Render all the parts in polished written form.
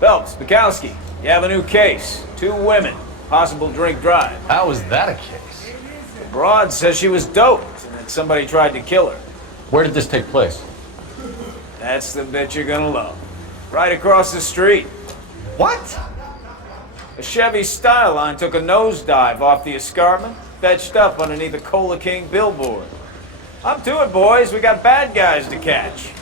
Phelps, Bukowski, you have a new case. 2 women, possible drink drive. How was that a case? The broad says she was doped and that somebody tried to kill her. Where did this take place? That's the bit you're gonna love. Right across the street. What? A Chevy Styline took a nosedive off the escarpment, fetched up underneath a Cola King billboard. Up to it, boys. We got bad guys to catch.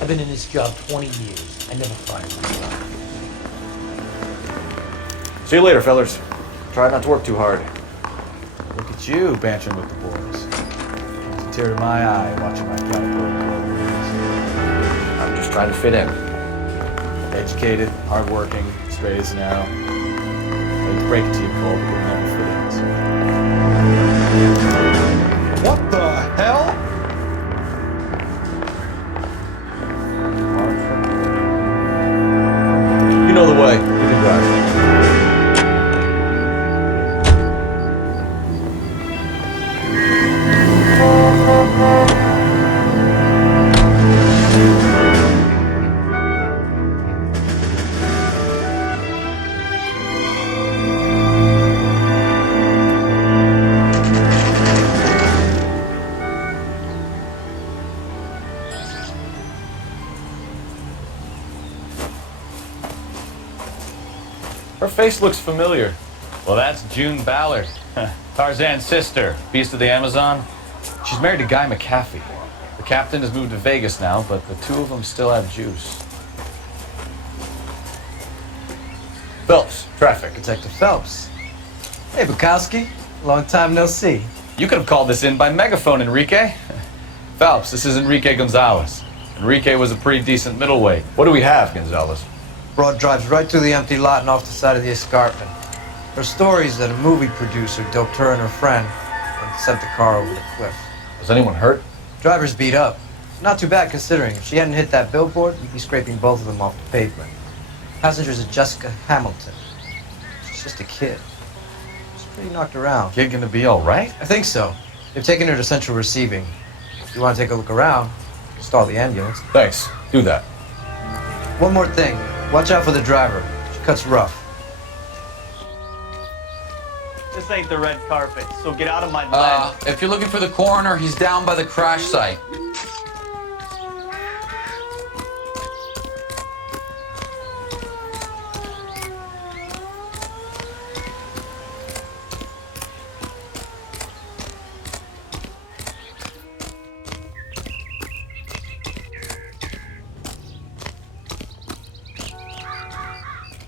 I've been in this job 20 years. I never fired myself. See you later, fellas. Try not to work too hard. Look at you, bantering with the boys. It's a tear to my eye watching my caterpillar grow. I'm just trying to fit in. Educated, hardworking, straight as an arrow. I hate to break it to you, Cole, but we'll never fit in. What the hell? You know the way. You can drive. Her face looks familiar. Well, that's June Ballard, Tarzan's sister, beast of the Amazon. She's married to Guy McAfee. The captain has moved to Vegas now, but the 2 of them still have juice. Phelps, traffic. Detective Phelps. Hey, Bukowski. Long time no see. You could have called this in by megaphone, Enrique. Phelps, this is Enrique Gonzalez. Enrique was a pretty decent middleweight. What do we have, Gonzalez? Broad drives right through the empty lot and off the side of the escarpment. Her story is that a movie producer doped her and her friend and sent the car over the cliff. Was anyone hurt? Driver's beat up. Not too bad considering. If she hadn't hit that billboard, you'd be scraping both of them off the pavement. Passengers are Jessica Hamilton. She's just a kid. She's pretty knocked around. Kid gonna be all right? I think so. They've taken her to central receiving. If you want to take a look around, stall the ambulance. Thanks. Do that. One more thing. Watch out for the driver. She cuts rough. This ain't the red carpet, so get out of my lane. If you're looking for the coroner, he's down by the crash site.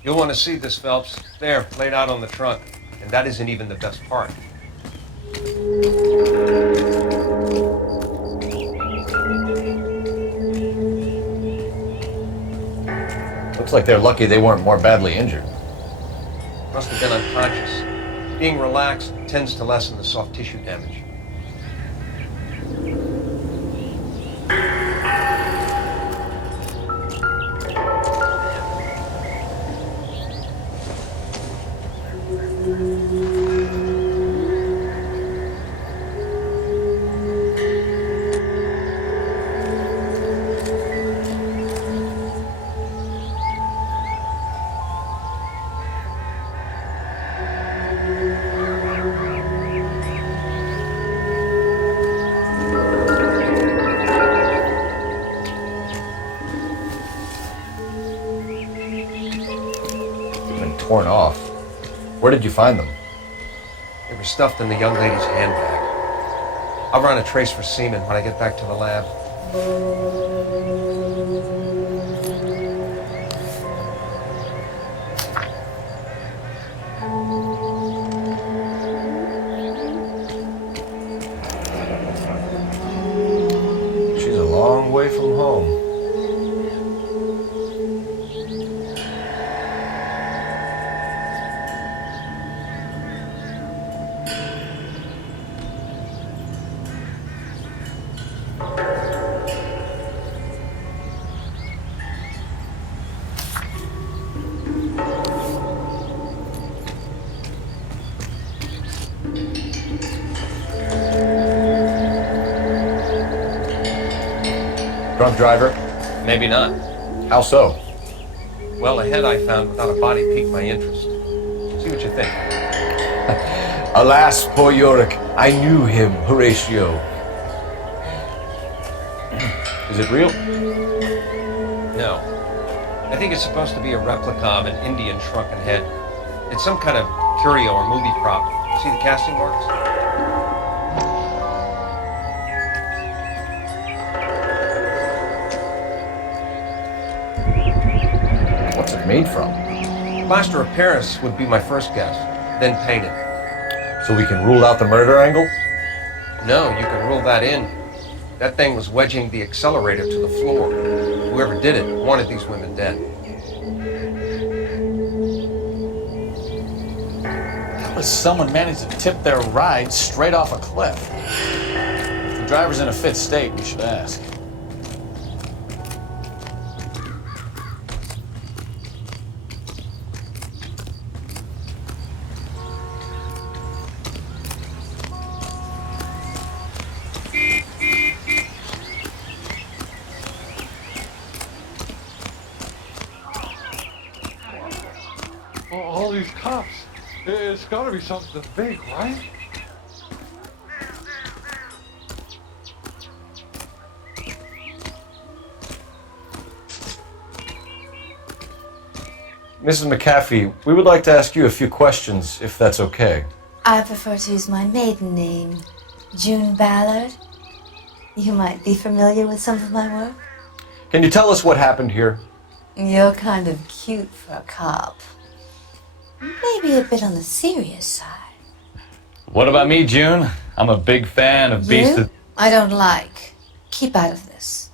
You'll want to see this, Phelps. There, laid out on the trunk. And that isn't even the best part. Looks like they're lucky they weren't more badly injured. Must have been unconscious. Being relaxed tends to lessen the soft tissue damage. Torn off. Where did you find them? They were stuffed in the young lady's handbag. I'll run a trace for semen when I get back to the lab. She's a long way from home. Drunk driver? Maybe not. How so? Well, a head I found without a body piqued my interest. See what you think. Alas, poor Yorick. I knew him, Horatio. Is it real? No. I think it's supposed to be a replica of an Indian shrunken head. It's some kind of curio or movie prop. See the casting marks? What's it made from? Plaster of Paris would be my first guess, then painted. So we can rule out the murder angle? No, you can rule that in. That thing was wedging the accelerator to the floor. Whoever did it wanted these women dead. How does someone manage to tip their ride straight off a cliff? If the driver's in a fit state, we should ask. All these cops. It's gotta be something big, right? Mrs. McAfee, we would like to ask you a few questions, if that's okay. I prefer to use my maiden name, June Ballard. You might be familiar with some of my work. Can you tell us what happened here? You're kind of cute for a cop. Maybe a bit on the serious side. What about me, June? I'm a big fan of Beast You? of... I don't like. Keep out of this.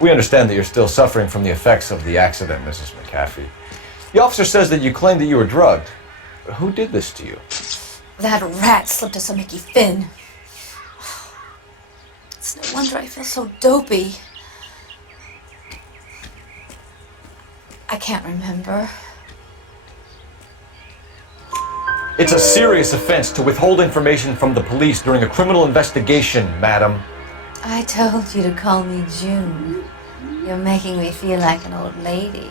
We understand that you're still suffering from the effects of the accident, Mrs. McAfee. The officer says that you claimed that you were drugged. Who did this to you? That rat slipped us a Mickey Finn. It's no wonder I feel so dopey. I can't remember. It's a serious offense to withhold information from the police during a criminal investigation, madam. I told you to call me June. You're making me feel like an old lady.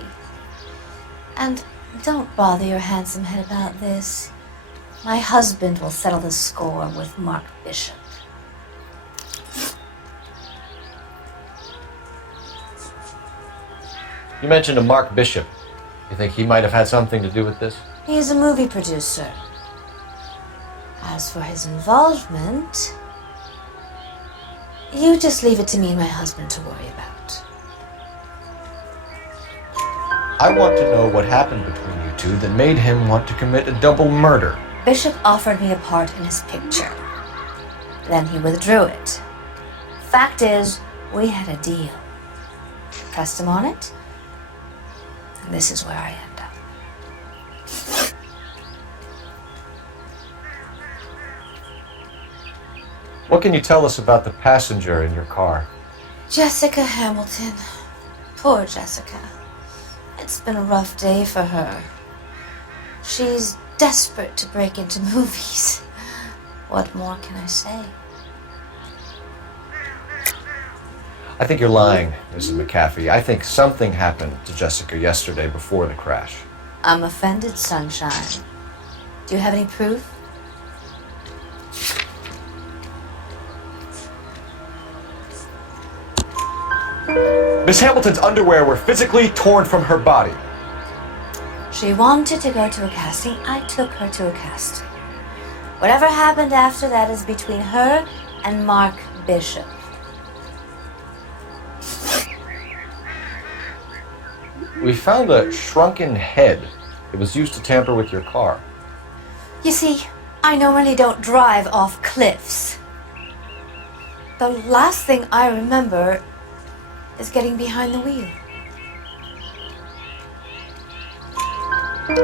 And don't bother your handsome head about this. My husband will settle the score with Mark Bishop. You mentioned a Mark Bishop. You think he might have had something to do with this? He's a movie producer. As for his involvement, you just leave it to me and my husband to worry about. I want to know what happened between you two that made him want to commit a double murder. Bishop offered me a part in his picture. Then he withdrew it. Fact is, we had a deal. Pressed him on it, and this is where I end up. What can you tell us about the passenger in your car? Jessica Hamilton. Poor Jessica. It's been a rough day for her. She's desperate to break into movies. What more can I say? I think you're lying, Mrs. McAfee. I think something happened to Jessica yesterday before the crash. I'm offended, Sunshine. Do you have any proof? Miss Hamilton's underwear were physically torn from her body. She wanted to go to a casting. I took her to a casting. Whatever happened after that is between her and Mark Bishop. We found a shrunken head. It was used to tamper with your car. You see, I normally don't drive off cliffs. The last thing I remember is getting behind the wheel.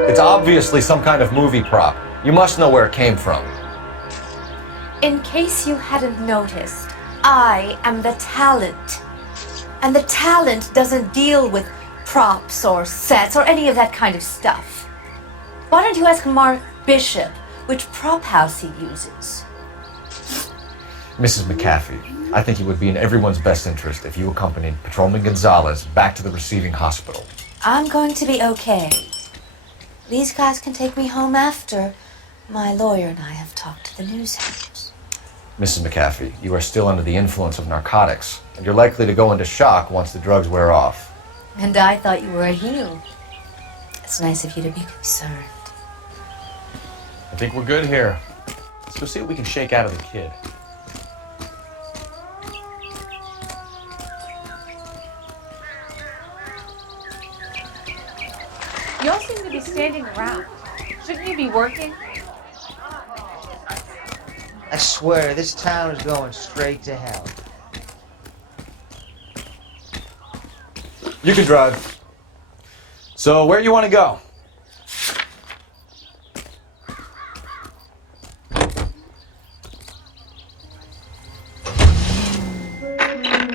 It's obviously some kind of movie prop. You must know where it came from. In case you hadn't noticed, I am the talent. And the talent doesn't deal with props or sets or any of that kind of stuff. Why don't you ask Mark Bishop which prop house he uses? Mrs. McAfee, I think it would be in everyone's best interest if you accompanied Patrolman Gonzalez back to the receiving hospital. I'm going to be okay. These guys can take me home after my lawyer and I have talked to the news house. Mrs. McAfee, you are still under the influence of narcotics, and you're likely to go into shock once the drugs wear off. And I thought you were a heel. It's nice of you to be concerned. I think we're good here. Let's go see what we can shake out of the kid. You all seem to be standing around. Shouldn't you be working? I swear, this town is going straight to hell. You can drive. So, where you want to go?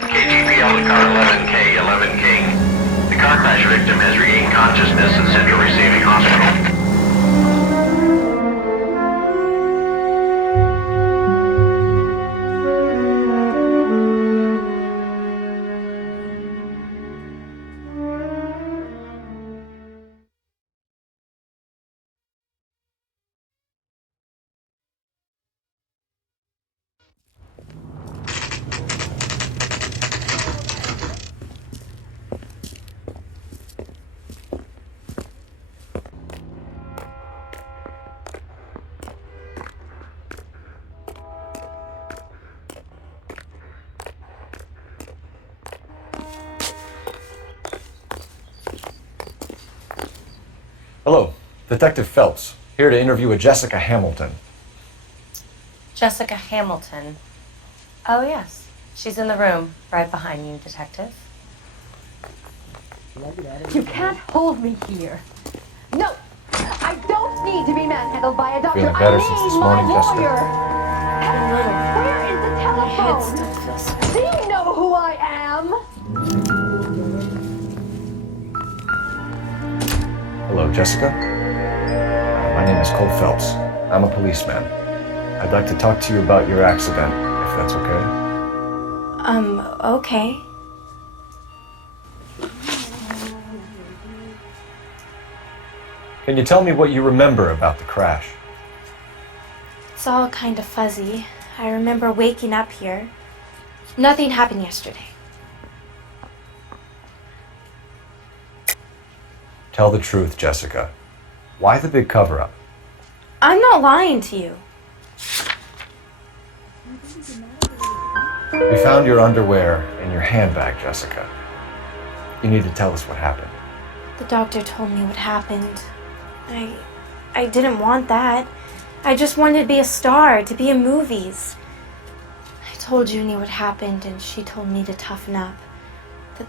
KTPL to car 11K, 11 King. The car crash victim has regained consciousness at Central Receiving Hospital. Hello, Detective Phelps, here to interview a Jessica Hamilton. Jessica Hamilton. Oh, yes. She's in the room, right behind you, Detective. You can't hold me here. No! I don't need to be manhandled by a doctor. Feeling better I since need this morning, my Jessica? lawyer. Hey, where is the telephone? Do you know who I am? Hello, Jessica. My name is Cole Phelps. I'm a policeman. I'd like to talk to you about your accident, if that's okay. Okay. Can you tell me what you remember about the crash? It's all kind of fuzzy. I remember waking up here. Nothing happened yesterday. Tell the truth, Jessica. Why the big cover-up? I'm not lying to you. We found your underwear in your handbag, Jessica. You need to tell us what happened. The doctor told me what happened. I didn't want that. I just wanted to be a star, to be in movies. I told Junie what happened, and she told me to toughen up.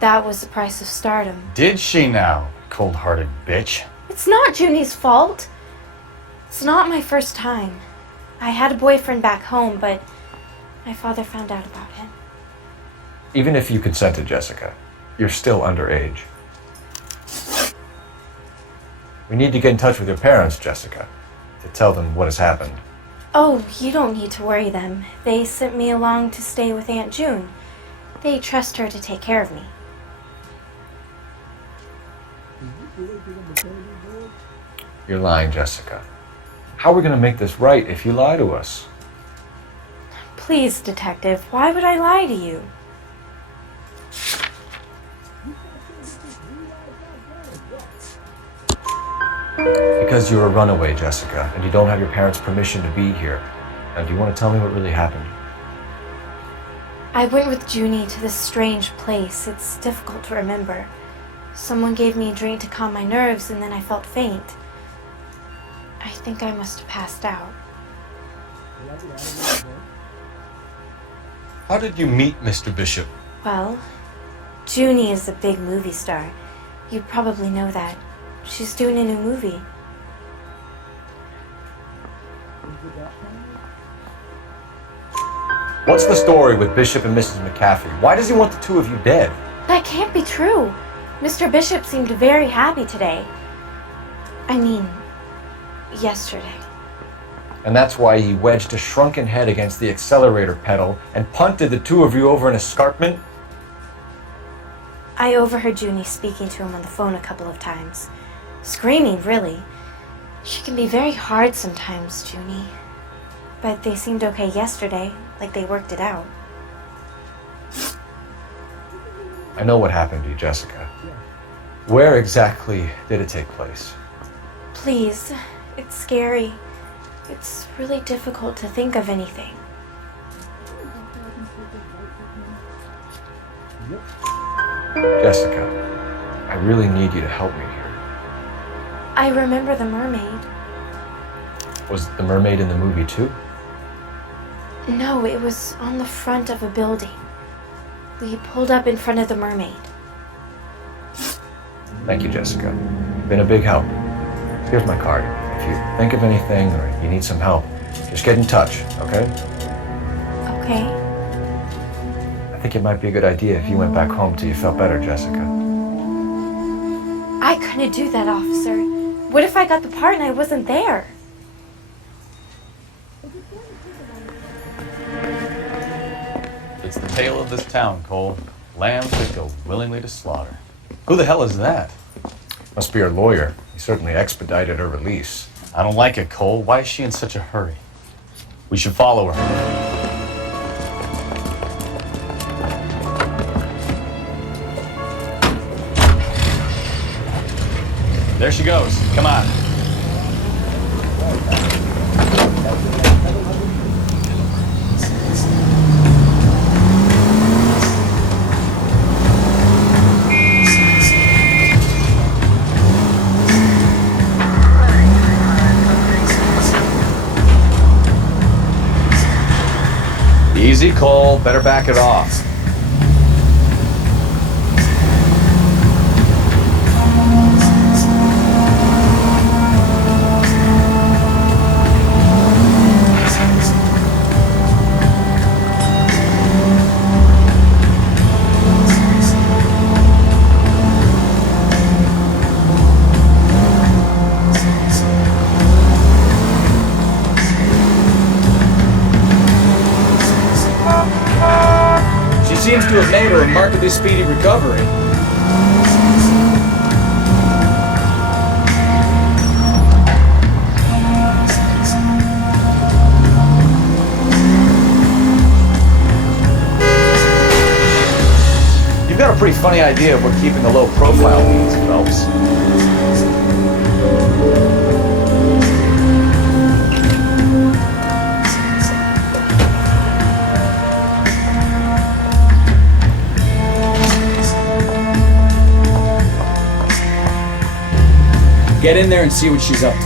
That was the price of stardom. Did she now, cold-hearted bitch? It's not Junie's fault. It's not my first time. I had a boyfriend back home, but my father found out about him. Even if you consented, Jessica, you're still underage. We need to get in touch with your parents, Jessica, to tell them what has happened. Oh, you don't need to worry them. They sent me along to stay with Aunt June. They trust her to take care of me. You're lying, Jessica. How are we going to make this right if you lie to us? Please, Detective, why would I lie to you? Because you're a runaway, Jessica, and you don't have your parents' permission to be here. Now, do you want to tell me what really happened? I went with Junie to this strange place. It's difficult to remember. Someone gave me a drink to calm my nerves, and then I felt faint. I think I must have passed out. How did you meet Mr. Bishop? Well, Junie is a big movie star. You probably know that. She's doing a new movie. What's the story with Bishop and Mrs. McAfee? Why does he want the two of you dead? That can't be true. Mr. Bishop seemed very happy today. I mean, yesterday. And that's why he wedged a shrunken head against the accelerator pedal and punted the two of you over an escarpment? I overheard Junie speaking to him on the phone a couple of times. Screaming, really. She can be very hard sometimes, Junie. But they seemed okay yesterday, like they worked it out. I know what happened to you, Jessica. Where exactly did it take place? Please, it's scary. It's really difficult to think of anything. Jessica, I really need you to help me here. I remember the mermaid. Was the mermaid in the movie too? No, it was on the front of a building. We pulled up in front of the mermaid. Thank you, Jessica. Been a big help. Here's my card. If you think of anything or you need some help, just get in touch, okay? Okay. I think it might be a good idea if you went back home till you felt better, Jessica. I couldn't do that, officer. What if I got the part and I wasn't there? It's the tale of this town, Cole. Lambs that go willingly to slaughter. Who the hell is that? Must be her lawyer. He certainly expedited her release. I don't like it, Cole. Why is she in such a hurry? We should follow her. There she goes. Come on. Easy, Cole. Better back it off. Seems to have made her a remarkably speedy recovery. You've got a pretty funny idea of what keeping a low profile means, Phelps. Get in there and see what she's up to.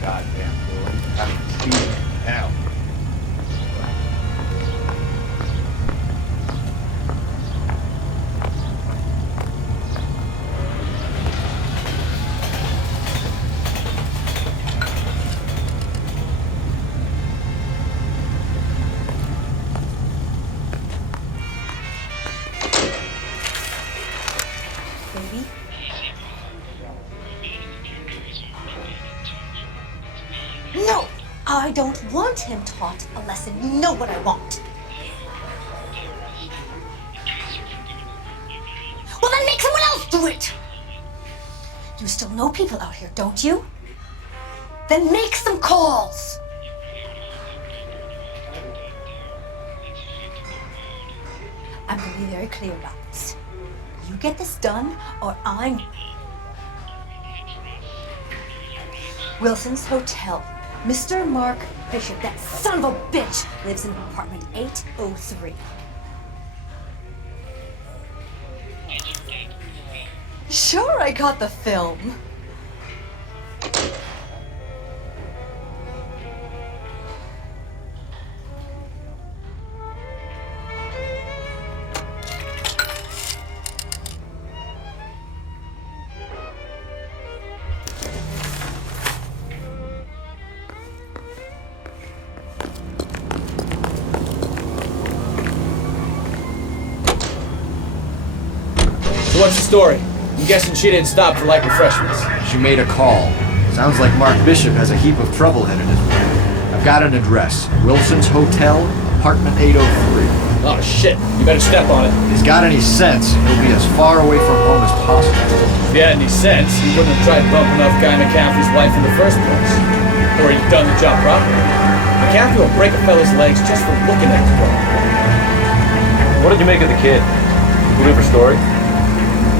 Goddamn, boy. I didn't see it. Now. Baby? No! I don't want him taught a lesson. You know what I want. Well, then make someone else do it! You still know people out here, don't you? Then make some calls! I'm gonna be very clear about this. You get this done, or I'm... Wilson's Hotel. Mr. Mark Bishop, that son of a bitch, lives in apartment 803. Sure, I got the film. What's the story? I'm guessing she didn't stop for light refreshments. She made a call. Sounds like Mark Bishop has a heap of trouble headed his way. I've got an address. Wilson's Hotel, apartment 803. Oh shit, you better step on it. If he's got any sense, he'll be as far away from home as possible. If he had any sense, he wouldn't have tried bumping off Guy McCaffrey's wife in the first place. Or he'd done the job properly. McCaffrey will break a fella's legs just for looking at the girl. What did you make of the kid? Believe her story?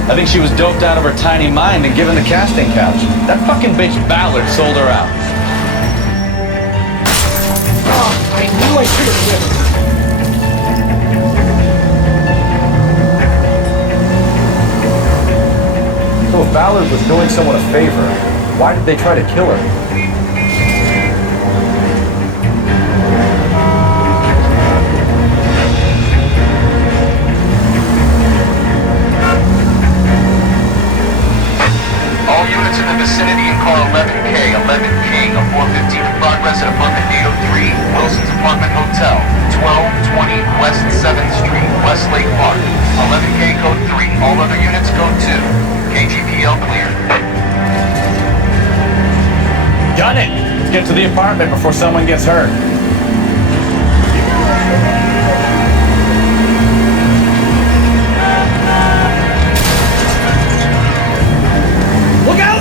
I think she was doped out of her tiny mind and given the casting couch. That fucking bitch Ballard sold her out. Oh, I knew I should have quit. So if Ballard was doing someone a favor, why did they try to kill her? All units in the vicinity in car 11K, 11 King, a 415 in progress at apartment 803, Wilson's Apartment Hotel, 1220 West 7th Street, Westlake Park. 11K code 3, all other units code 2. KGPL clear. Done it! Let's get to the apartment before someone gets hurt. Look out!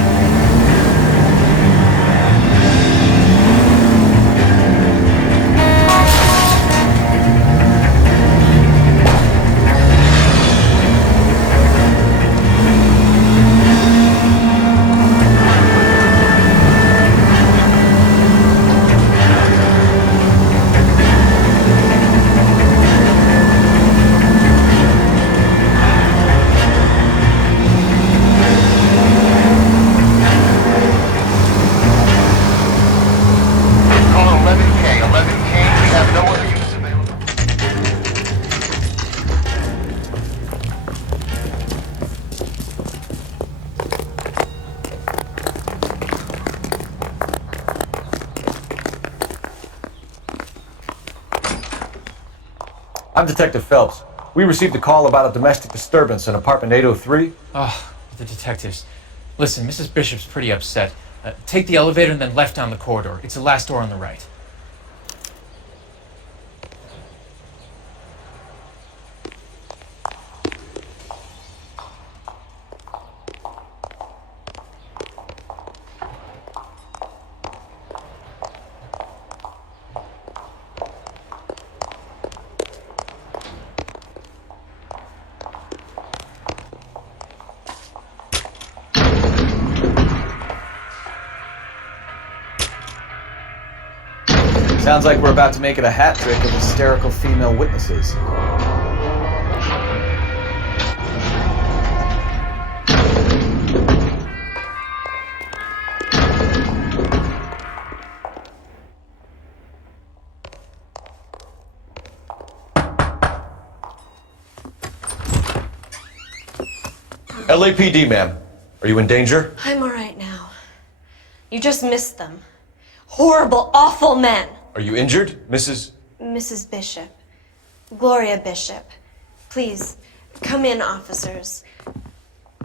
I'm Detective Phelps. We received a call about a domestic disturbance in apartment 803. Oh, the detectives. Listen, Mrs. Bishop's pretty upset. Take the elevator and then left down the corridor. It's the last door on the right. Sounds like we're about to make it a hat trick of hysterical female witnesses. LAPD, ma'am. Are you in danger? I'm all right now. You just missed them. Horrible, awful men. Are you injured, Mrs.? Mrs. Bishop. Gloria Bishop. Please, come in, officers.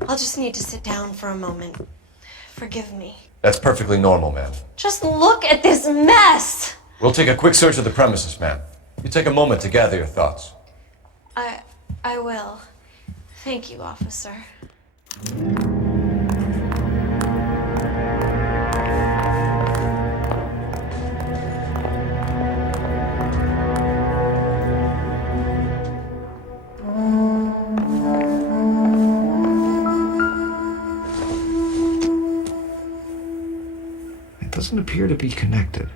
I'll just need to sit down for a moment. Forgive me. That's perfectly normal, ma'am. Just look at this mess! We'll take a quick search of the premises, ma'am. You take a moment to gather your thoughts. I will. Thank you, officer. It doesn't appear to be connected.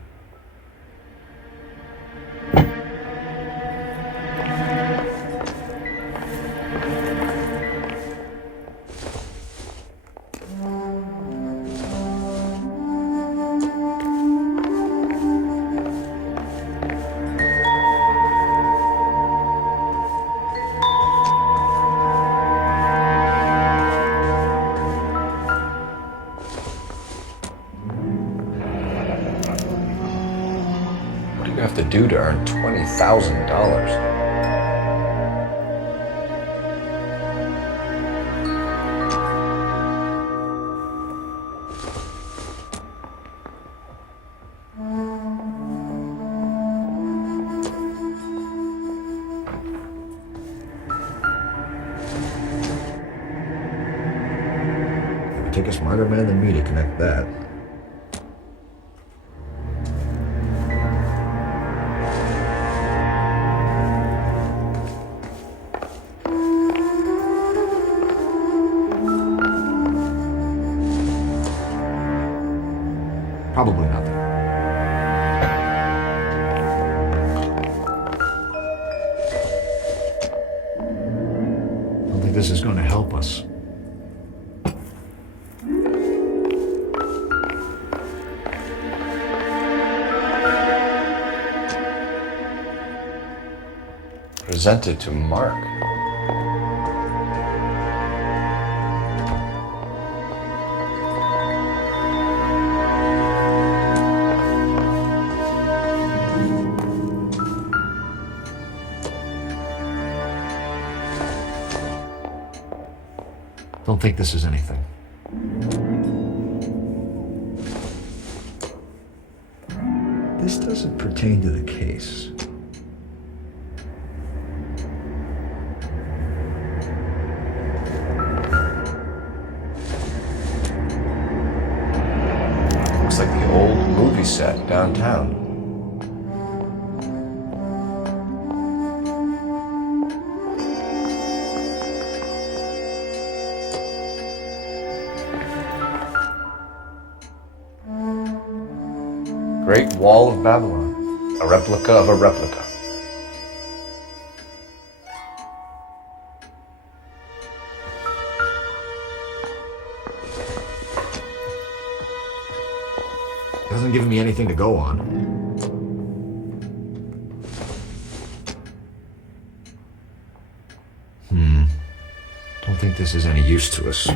You have to do to earn $20,000. take a smarter man than me to connect that. Probably nothing. I don't think this is going to help us. Presented to Mark. Don't think this is anything. This doesn't pertain to the case. Looks like the old movie set downtown. Great Wall of Babylon, a replica of a replica. Hasn't given me anything to go on. Don't think this is any use to us.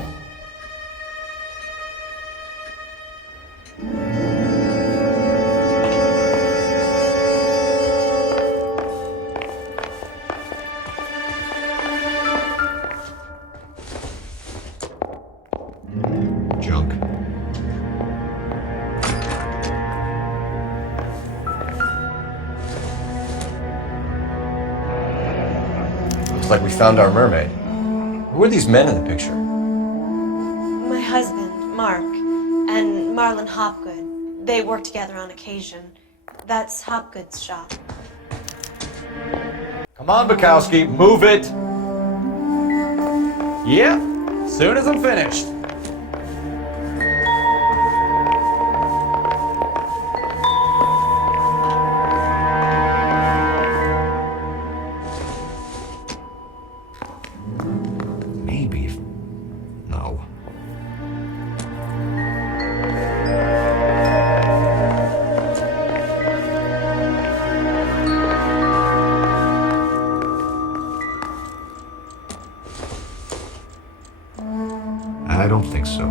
Junk. Looks like we found our mermaid. Who are these men in the picture? My husband, Mark, and Marlon Hopgood. They work together on occasion. That's Hopgood's shop. Come on, Bukowski, move it! Yep, soon as I'm finished. Maybe. No. I don't think so.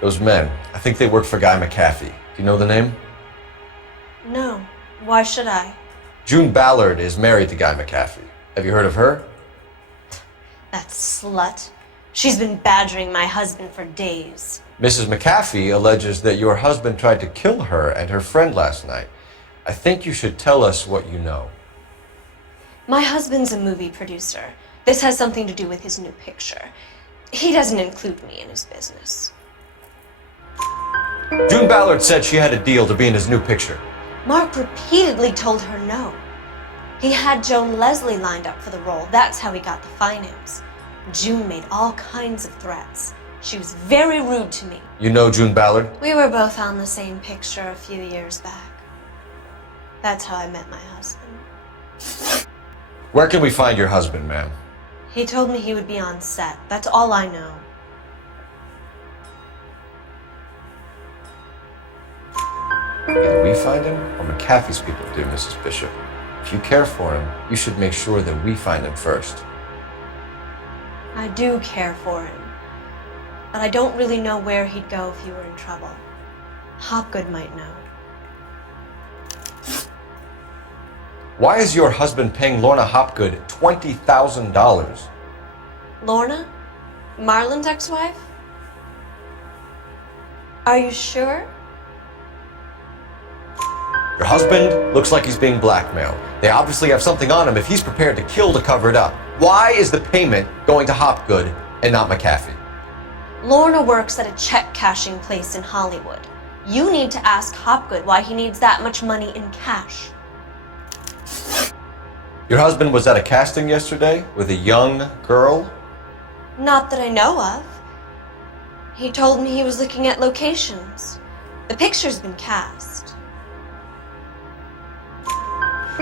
Those men, I think they work for Guy McAfee. Do you know the name? No. Why should I? June Ballard is married to Guy McAfee. Have you heard of her? That slut. She's been badgering my husband for days. Mrs. McAfee alleges that your husband tried to kill her and her friend last night. I think you should tell us what you know. My husband's a movie producer. This has something to do with his new picture. He doesn't include me in his business. June Ballard said she had a deal to be in his new picture. Mark repeatedly told her no. He had Joan Leslie lined up for the role. That's how he got the finance. June made all kinds of threats. She was very rude to me. You know June Ballard? We were both on the same picture a few years back. That's how I met my husband. Where can we find your husband, ma'am? He told me he would be on set. That's all I know. Either we find him or McAfee's people do, Mrs. Bishop. If you care for him, you should make sure that we find him first. I do care for him. but I don't really know where he'd go if he were in trouble. Hopgood might know. Why is your husband paying Lorna Hopgood $20,000? Lorna? Marlon's ex-wife? Are you sure? Your husband looks like he's being blackmailed. They obviously have something on him if he's prepared to kill to cover it up. Why is the payment going to Hopgood and not McAfee? Lorna works at a check cashing place in Hollywood. You need to ask Hopgood why he needs that much money in cash. Your husband was at a casting yesterday with a young girl? Not that I know of. He told me he was looking at locations. The picture's been cast.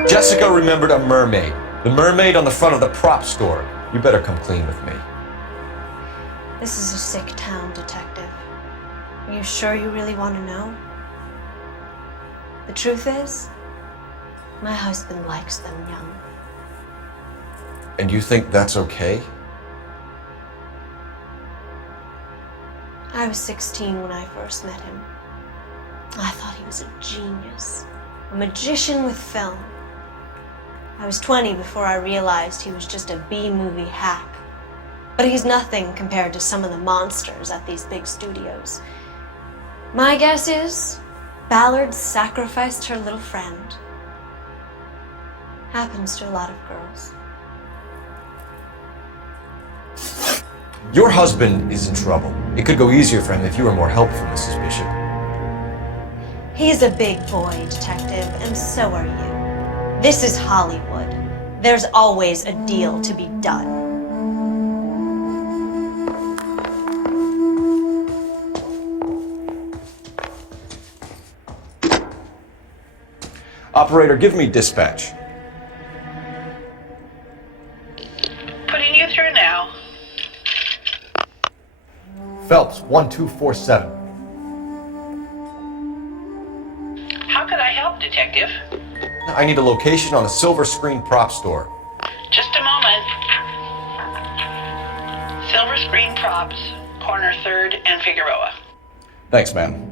Jessica remembered a mermaid. The mermaid on the front of the prop store. You better come clean with me. This is a sick town, Detective. Are you sure you really want to know? The truth is, my husband likes them young. And you think that's okay? I was 16 when I first met him. I thought he was a genius, a magician with film. I was 20 before I realized he was just a B-movie hack. But he's nothing compared to some of the monsters at these big studios. My guess is Ballard sacrificed her little friend. Happens to a lot of girls. Your husband is in trouble. It could go easier for him if you were more helpful, Mrs. Bishop. He's a big boy, Detective, and so are you. This is Hollywood. There's always a deal to be done. Operator, give me dispatch. Putting you through now. Phelps, 1247. How could I help, Detective? I need a location on a silver screen prop store. Just a moment. Silver Screen Props, corner 3rd and Figueroa. Thanks, ma'am.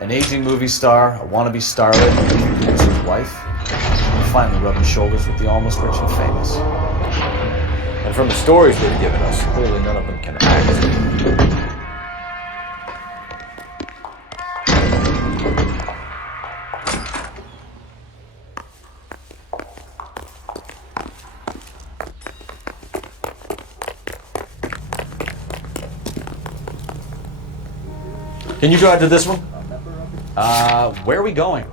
An aging movie star, a wannabe starlet, a movie producer's wife, and finally rubbing shoulders with the almost rich and famous. And from the stories they've given us, clearly none of them can act. Can you drive to this one? Where are we going?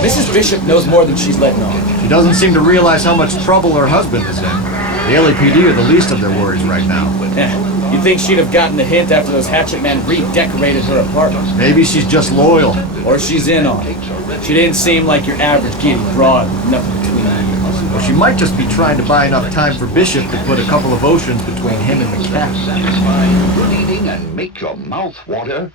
Mrs. Bishop knows more than she's letting on. She doesn't seem to realize how much trouble her husband is in. The LAPD are the least of their worries right now. You'd think she'd have gotten the hint after those hatchet men redecorated her apartment. Maybe she's just loyal. Or she's in on it. She didn't seem like your average giddy broad with nothing between them. Or she might just be trying to buy enough time for Bishop to put a couple of oceans between him and the cat. Bleeding and make your mouth water.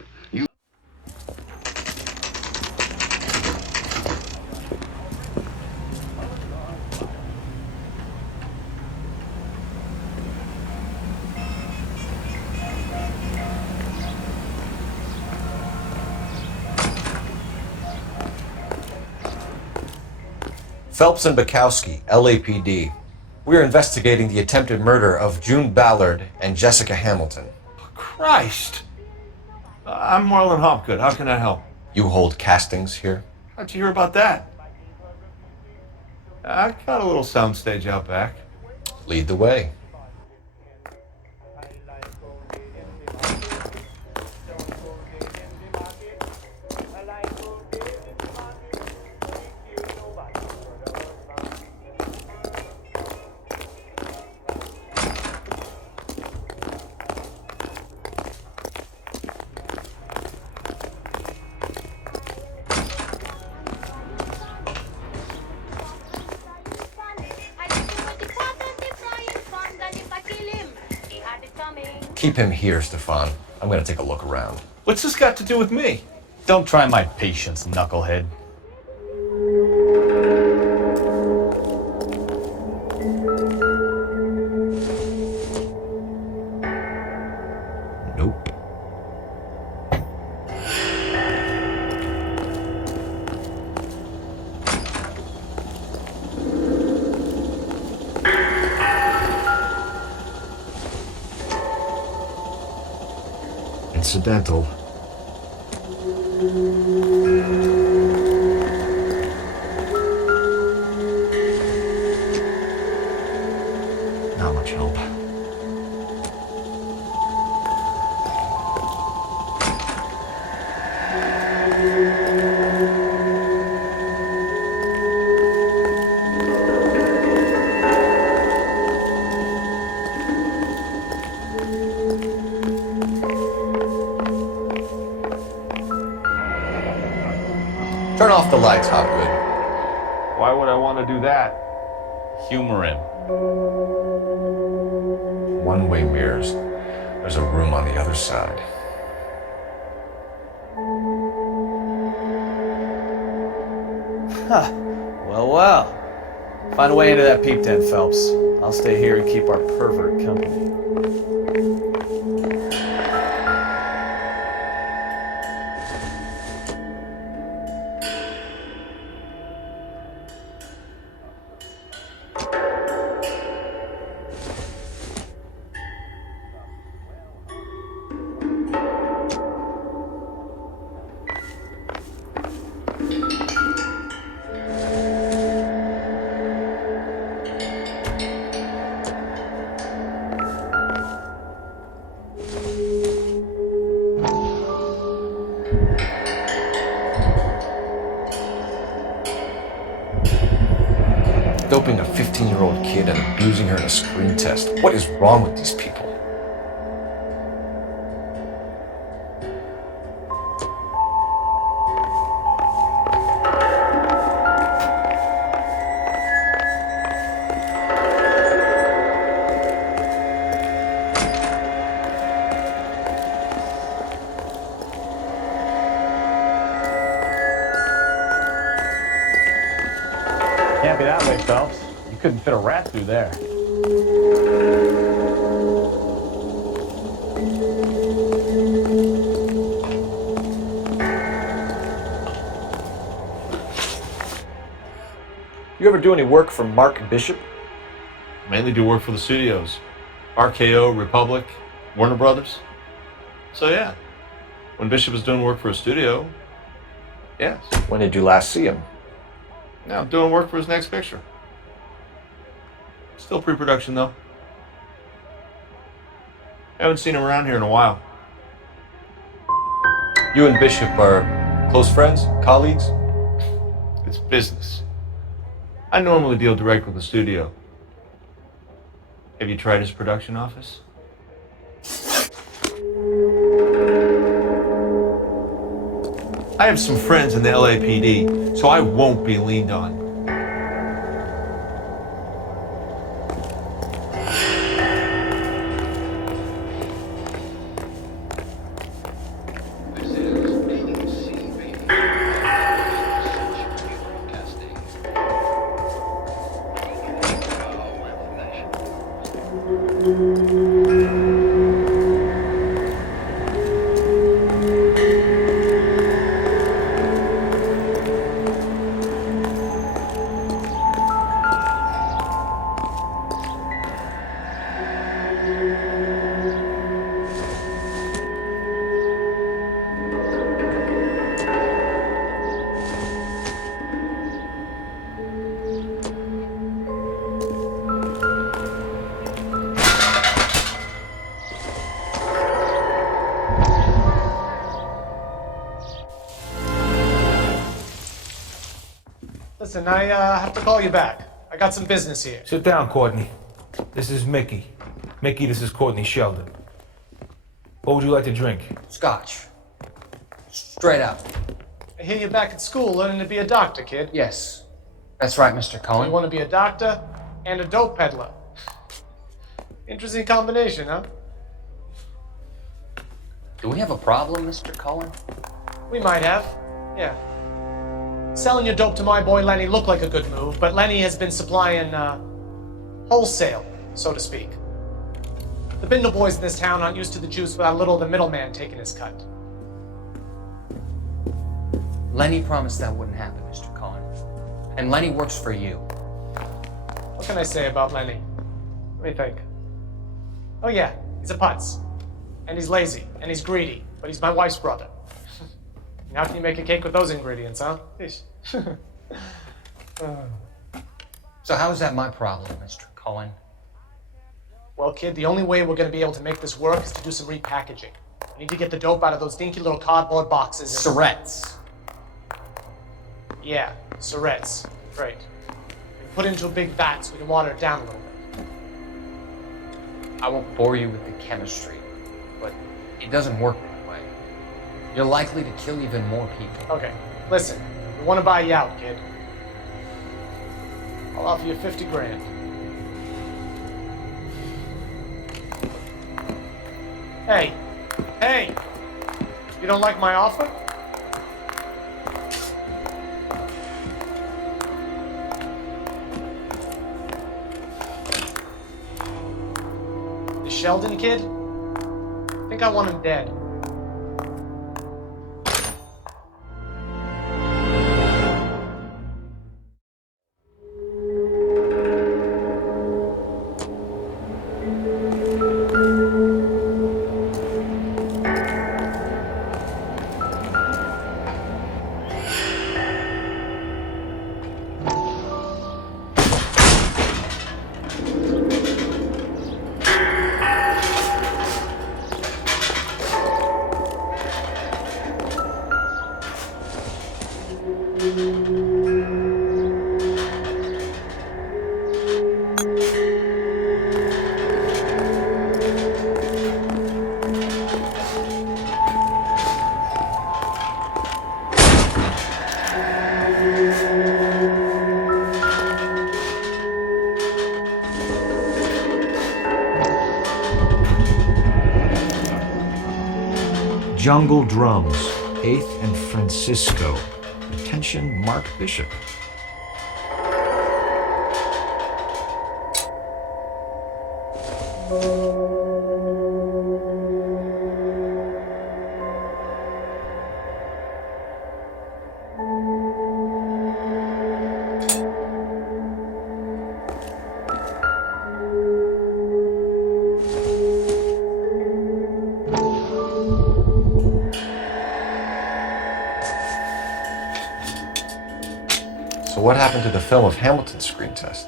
Phelps and Bukowski, LAPD. We're investigating the attempted murder of June Ballard and Jessica Hamilton. Christ! I'm Marlon Hopgood. How can I help? You hold castings here? How'd you hear about that? I got a little soundstage out back. Lead the way. Keep him here, Stefan. I'm gonna take a look around. What's this got to do with me? Don't try my patience, knucklehead. Nope. Incidental. Not much help. Turn off the lights, Hopgood. Why would I want to do that? Humor him. One-way mirrors. There's a room on the other side. Huh. Well. Find a way into that peep tent, Phelps. I'll stay here and keep our pervert company. Doping a 15-year-old kid and abusing her in a screen test. What is wrong with these people? Can't be that way, Phelps. You couldn't fit a rat through there. You ever do any work for Mark Bishop? Mainly do work for the studios. RKO, Republic, Warner Brothers. So yeah, when Bishop was doing work for a studio, yes. When did you last see him? Now doing work for his next picture. Still pre-production though. Haven't seen him around here in a while. You and Bishop are close friends, colleagues? It's business. I normally deal direct with the studio. Have you tried his production office? I have some friends in the LAPD, so I won't be leaned on. Listen, I have to call you back. I got some business here. Sit down, Courtney. This is Mickey. Mickey, this is Courtney Sheldon. What would you like to drink? Scotch. Straight up. I hear you're back at school learning to be a doctor, kid. Yes. That's right, Mr. So Cohen. you want to be a doctor and a dope peddler. Interesting combination, huh? Do we have a problem, Mr. Cullen? We might have. Yeah. Selling your dope to my boy Lenny looked like a good move, but Lenny has been supplying, wholesale, so to speak. The Bindle boys in this town aren't used to the juice without a little of the middleman taking his cut. Lenny promised that wouldn't happen, Mr. Cullen. And Lenny works for you. What can I say about Lenny? Let me think. Oh yeah, he's a putz. And he's lazy, and he's greedy, but he's my wife's brother. And how can you make a cake with those ingredients, huh? So how is that my problem, Mr. Cullen? Well, kid, the only way we're gonna be able to make this work is to do some repackaging. We need to get the dope out of those dinky little cardboard boxes. Surrettes. Yeah, Surrettes. Right. And put it into a big vat so we can water it down a little bit. I won't bore you with the chemistry, but it doesn't work that way. You're likely to kill even more people. Okay, listen. We want to buy you out, kid. I'll offer you 50 grand. Hey! Hey! You don't like my offer? The Sheldon kid? I think I want him dead. Jungle Drums, 8th and Francisco. Attention, Mark Bishop. So what happened to the film of Hamilton's screen test?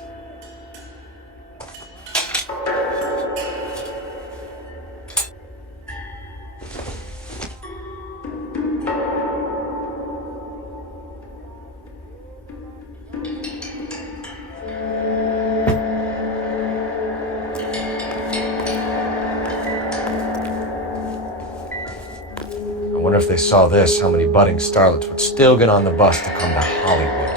I wonder if they saw this, how many budding starlets would still get on the bus to come to Hollywood.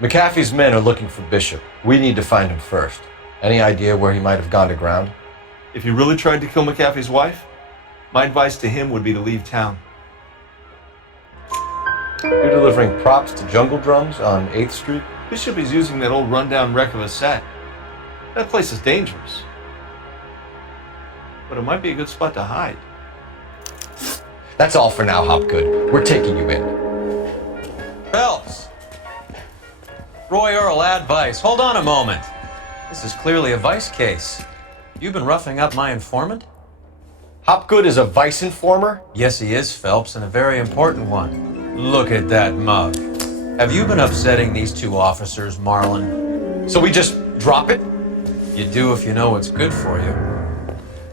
McAfee's men are looking for Bishop. We need to find him first. Any idea where he might have gone to ground? If he really tried to kill McAfee's wife, my advice to him would be to leave town. You're delivering props to Jungle Drums on 8th Street? Bishop is using that old rundown wreck of a set. That place is dangerous. But it might be a good spot to hide. That's all for now, Hopgood. We're taking you in. Phelps! Roy Earl, advice. Hold on a moment. This is clearly a vice case. You've been roughing up my informant? Hopgood is a vice informer? Yes, he is, Phelps, and a very important one. Look at that mug. Have you been upsetting these two officers, Marlon? So we just drop it? You do if you know what's good for you.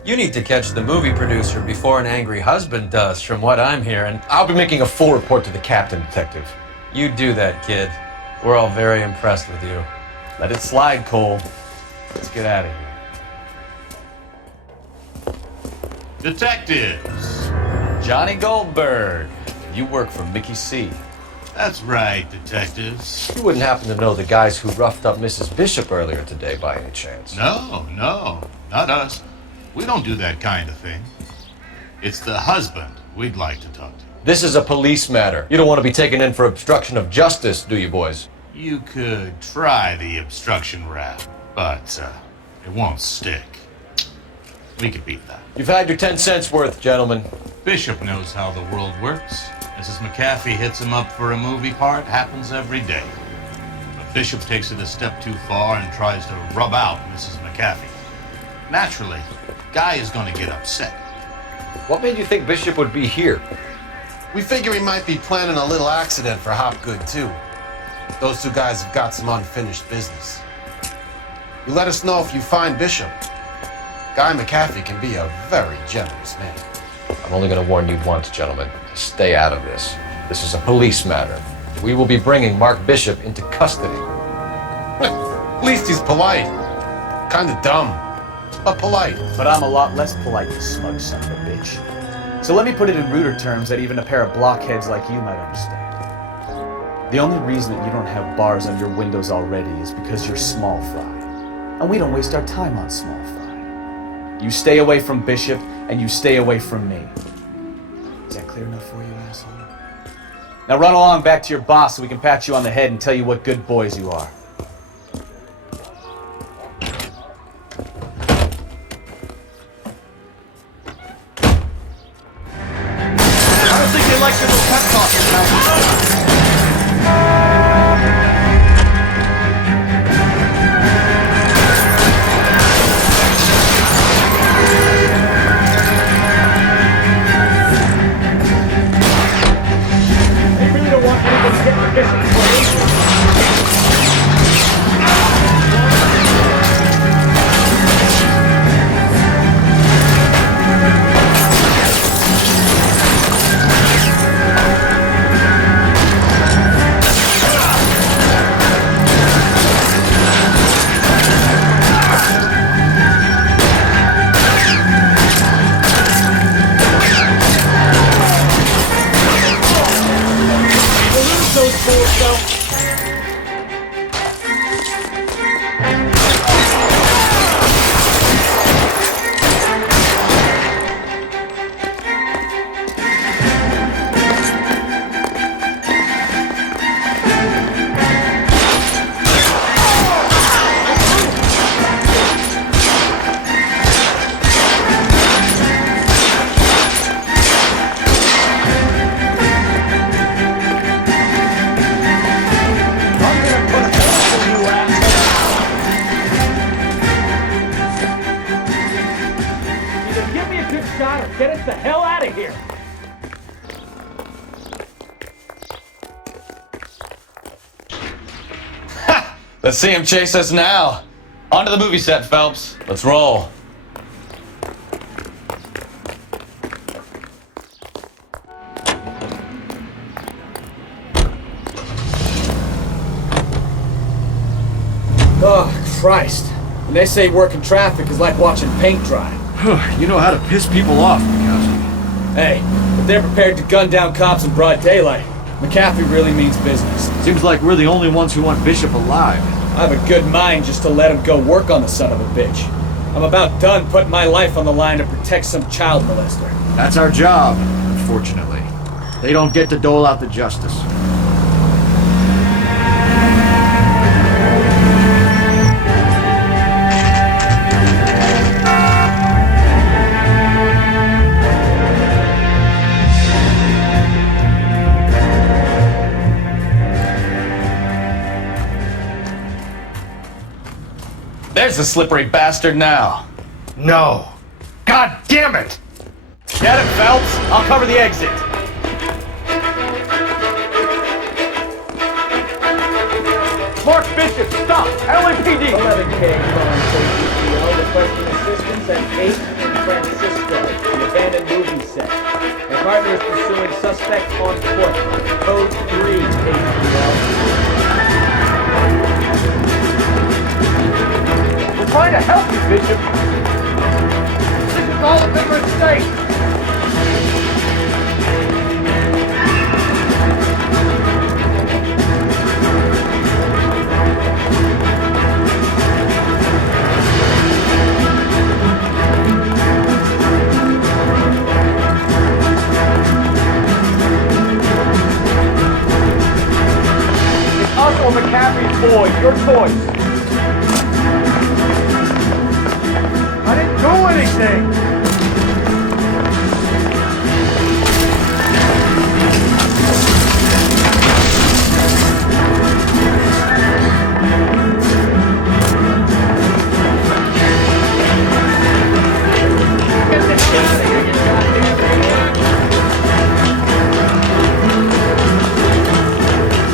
You need to catch the movie producer before an angry husband does, from what I'm hearing. I'll be making a full report to the captain, Detective. You do that, kid. We're all very impressed with you. Let it slide, Cole. Let's get out of here. Detectives. Johnny Goldberg. You work for Mickey C. That's right, detectives. You wouldn't happen to know the guys who roughed up Mrs. Bishop earlier today by any chance? No, not us. We don't do that kind of thing. It's the husband we'd like to talk to. This is a police matter. You don't want to be taken in for obstruction of justice, do you, boys? You could try the obstruction rap, but it won't stick. We could beat that. You've had your 10 cents worth, gentlemen. Bishop knows how the world works. Mrs. McAfee hits him up for a movie part. Happens every day. But Bishop takes it a step too far and tries to rub out Mrs. McAfee. Naturally, Guy is going to get upset. What made you think Bishop would be here? We figure he might be planning a little accident for Hopgood, too. Those two guys have got some unfinished business. You let us know if you find Bishop. Guy McAfee can be a very generous man. I'm only going to warn you once, gentlemen. Stay out of this. This is a police matter. We will be bringing Mark Bishop into custody. At least he's polite. Kind of dumb, but polite. But I'm a lot less polite, you smug son of a bitch. So let me put it in ruder terms that even a pair of blockheads like you might understand. The only reason that you don't have bars on your windows already is because you're small fry. And we don't waste our time on small fry. You stay away from Bishop, and you stay away from me. Is that clear enough for you, asshole? Now run along back to your boss so we can pat you on the head and tell you what good boys you are. I don't think they like your little pep talk now. They really don't want anybody getting the Bishop's way. Let's see him chase us now. Onto the movie set, Phelps. Let's roll. Oh, Christ. When they say working traffic is like watching paint dry. You know how to piss people off, McCaffrey. Hey, if they're prepared to gun down cops in broad daylight, McCaffrey really means business. Seems like we're the only ones who want Bishop alive. I have a good mind just to let him go work on the son of a bitch. I'm about done putting my life on the line to protect some child molester. That's our job, unfortunately. They don't get to dole out the justice. There's the slippery bastard now. No. God damn it! Get him, Phelps. I'll cover the exit. Mark Bishop, stop! LAPD! 11K calling KGPL, requesting assistance at 8 in Francisco, the abandoned movie set. My partner is pursuing suspect on foot. Code 3, KGPL. We're trying to help you, Bishop. This is all a big mistake. It's us or McCaffrey's boy, your choice. I didn't do anything!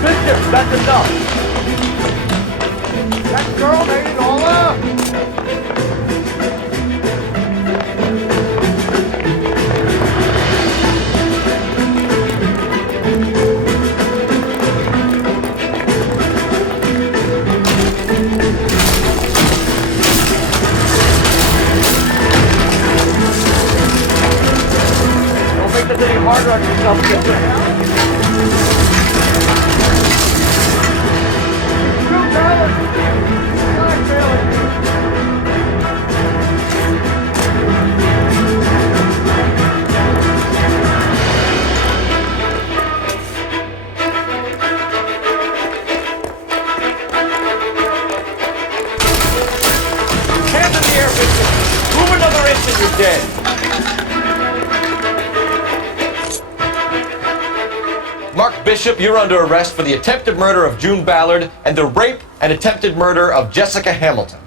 Bishop, that's enough! That girl made it all up! Any harder on yourself, get the hell. Shoot, Tyler! Blackmailing you! Hands in the air, Bishop! Move another inch and you're dead! Mark Bishop, you're under arrest for the attempted murder of June Ballard and the rape and attempted murder of Jessica Hamilton.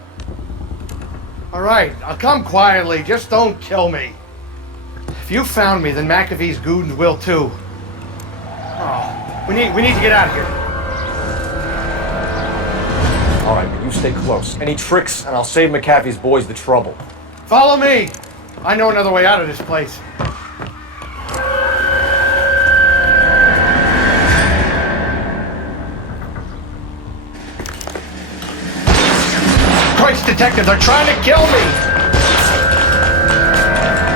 All right, I'll come quietly. Just don't kill me. If you found me, then McAfee's goons will too. Oh, we need to get out of here. All right, but you stay close. Any tricks, and I'll save McAfee's boys the trouble. Follow me. I know another way out of this place. Christ, detective, they're trying to kill me!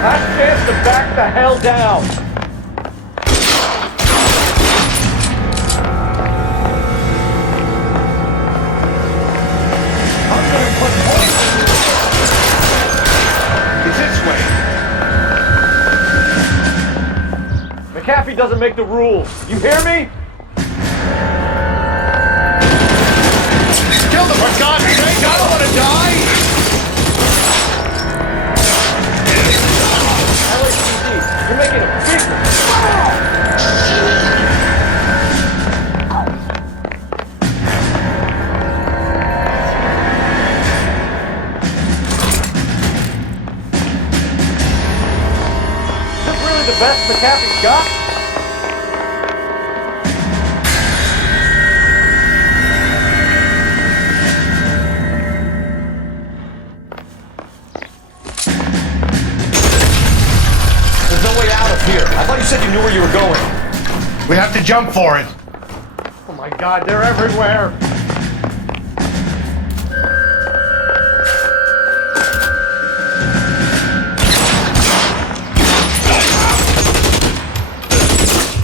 Last chance to back the hell down! I'm gonna put poison in you. It's this way. McAfee doesn't make the rules. You hear me? Kill them, for God's sake! I don't want to die! LAPD, you're making a big Is this really the best McAfee's got? said you knew where you were going. We have to jump for it. Oh my God, they're everywhere.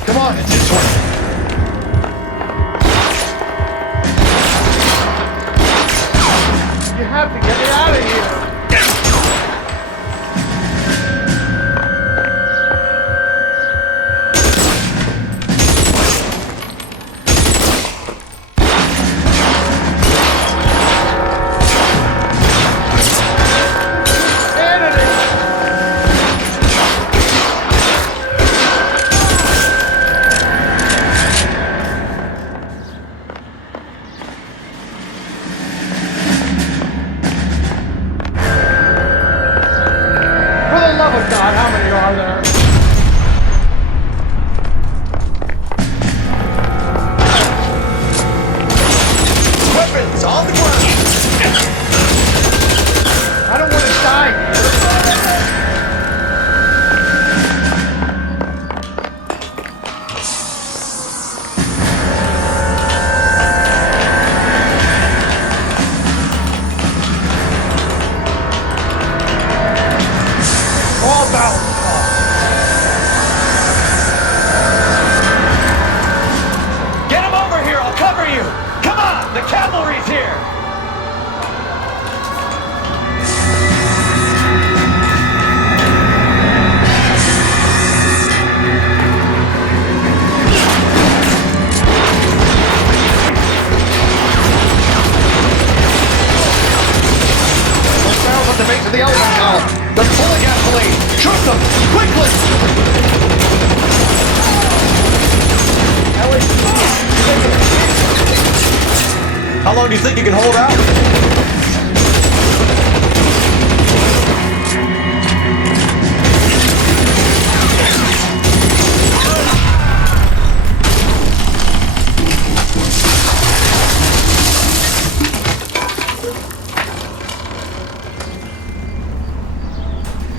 Come on, it's this way. You have to get me out of here. How long do you think you can hold out?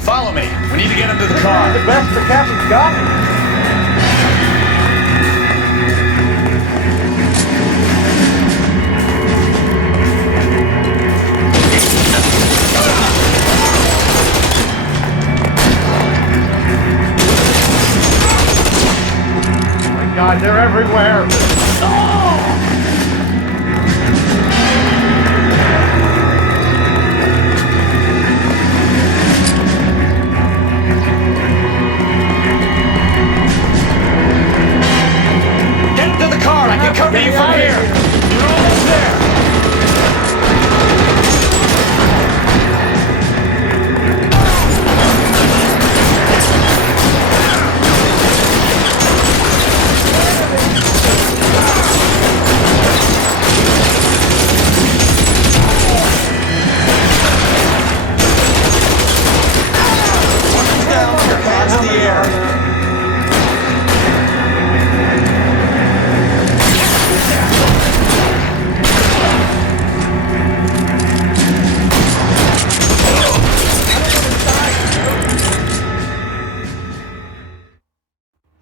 Follow me. We need to get him to the car. The best the captain's got. God, they're everywhere. Get into the car. I can cover you from here. You're almost there.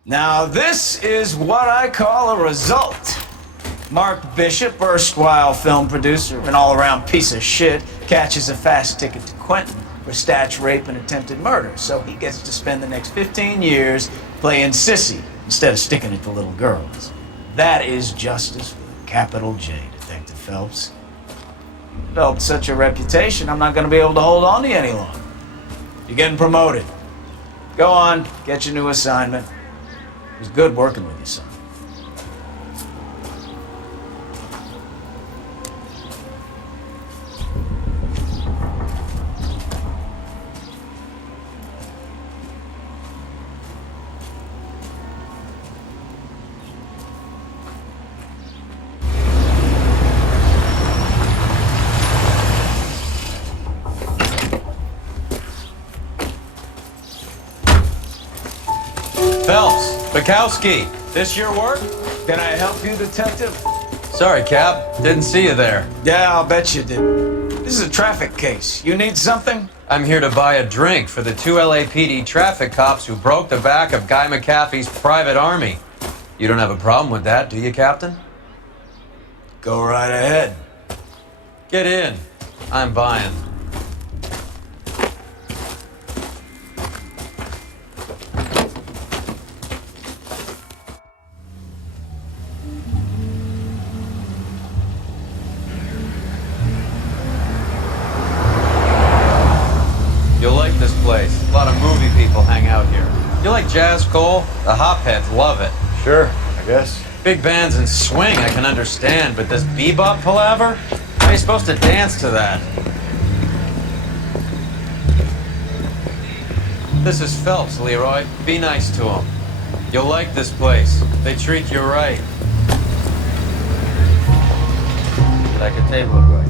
Now, this is what I call a result. Mark Bishop, erstwhile film producer and all-around piece of shit, catches a fast ticket to Quentin for statch rape and attempted murder, so he gets to spend the next 15 years playing sissy instead of sticking it to little girls. That is justice with a capital J, Detective Phelps. Developed such a reputation, I'm not going to be able to hold on to you any longer. You're getting promoted. Go on, get your new assignment. It was good working with you, son. Phelps, Bukowski, this your work? Can I help you, Detective? Sorry, Cap. Didn't see you there. Yeah, I'll bet you did. This This is a traffic case. You need something? I'm here to buy a drink for the 2 LAPD traffic cops who broke the back of Guy McAfee's private army. You don't have a problem with that, do you, Captain? Go right ahead. Get in. I'm buying. You'll like this place. A lot of movie people hang out here. You like jazz, Cole? The hopheads love it. Sure, I guess. Big bands and swing I can understand, but this bebop palaver? How are you supposed to dance to that? This is Phelps, Leroy. Be nice to him. You'll like this place. They treat you right. Like a table, Roy.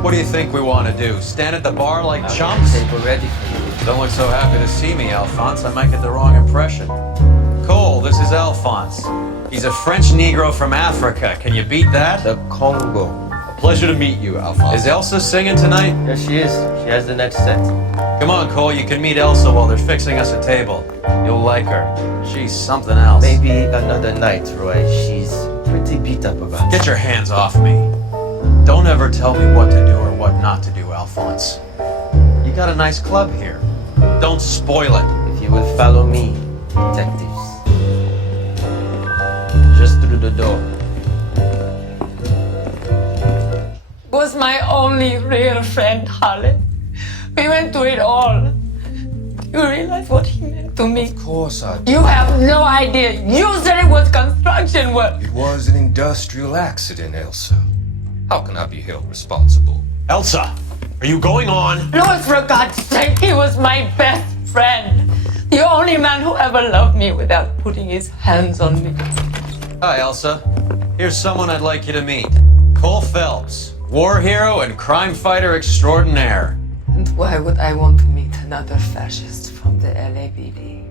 What do you think we want to do? Stand at the bar like chumps? Table ready for you. Don't look so happy to see me, Alphonse. I might get the wrong impression. Cole, this is Alphonse. He's a French Negro from Africa. Can you beat that? The Congo. A pleasure to meet you, Alphonse. Is Elsa singing tonight? Yes, she is. She has the next set. Come on, Cole. You can meet Elsa while they're fixing us a table. You'll like her. She's something else. Maybe another night, Roy. She's pretty beat up about it. Get your hands off me. Don't ever tell me what to do or what not to do, Alphonse. You got a nice club here. Don't spoil it. If you will follow me, detectives. Just through the door. Was my only real friend, Harlan. We went through it all. You realize what he meant to me? Of course I do. You have no idea. You said it was construction work. It was an industrial accident, Elsa. How can I be held responsible? Elsa, are you going on? Lord, for God's sake, he was my best friend. The only man who ever loved me without putting his hands on me. Hi, Elsa. Here's someone I'd like you to meet. Cole Phelps, war hero and crime fighter extraordinaire. And why would I want to meet another fascist from the LAPD?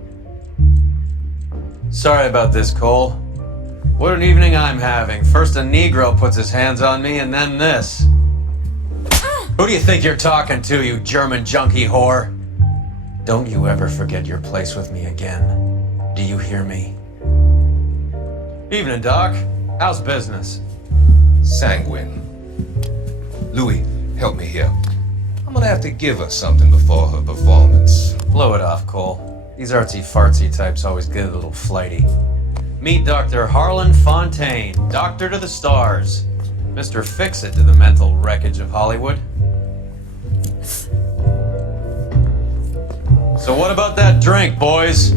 Sorry about this, Cole. What an evening I'm having. First a Negro puts his hands on me, and then this. Who do you think you're talking to, you German junkie whore? Don't you ever forget your place with me again. Do you hear me? Evening, Doc. How's business? Sanguine. Louis, help me here. I'm gonna have to give her something before her performance. Blow it off, Cole. These artsy-fartsy types always get a little flighty. Meet Dr. Harlan Fontaine, doctor to the stars. Mr. Fix-It to the mental wreckage of Hollywood. So what about that drink, boys?